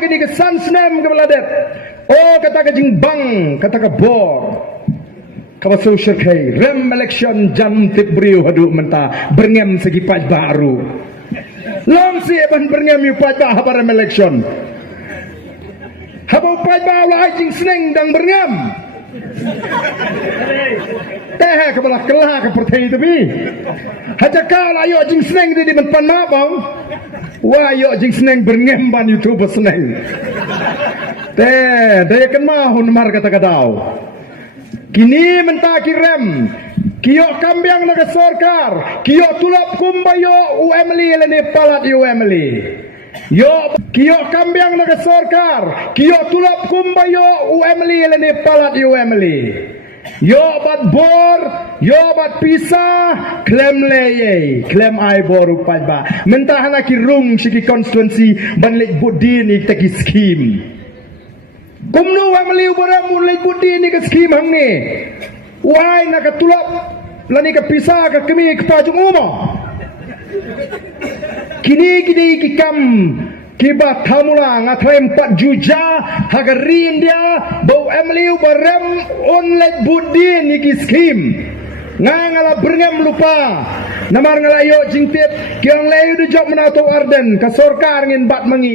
gini ke sansnem ke beladet. Oh kata ke jingbang, kata ke bor. Kawa social kai rem election jam tip beriu hadu mentah berngem segi paj baru. Long si ban berngem yu paj bah habar rem election. Habau paj bah lah jing seneng dang berngem. Teh ke belah kelah ke pertai itu bi. Haja kala yo jing seneng di menpan ma bang. Wah yo jing seneng berngem ban YouTube seneng. Teh daya kan mahun mar kata kadau. Kini mentaki rem kiyo kambiang naga sorkar kiyo tulap kumbayo UMLI lene palat UMLI yo kiyo kambiang naga sorkar kiyo tulap kumbayo UMLI lene palat UMLI yo bat bor yo bat pisah klem leye klem ai boru pajba mentahana ki rung siki konstituensi banlek budin ik taki skim kumnu wa meliu boramu lek budi ni ke skim hang ni wai nak tulap lani ke pisah ke kemi ke pajung umah kini kikam kibat hamula ngatrem 4 juja hagarin dia bau meliu boram on lek budi ni ke skim ngala berngam lupa namar ngalayo jingtip kiang layu de job menato arden ka sorkar ngin bat mangi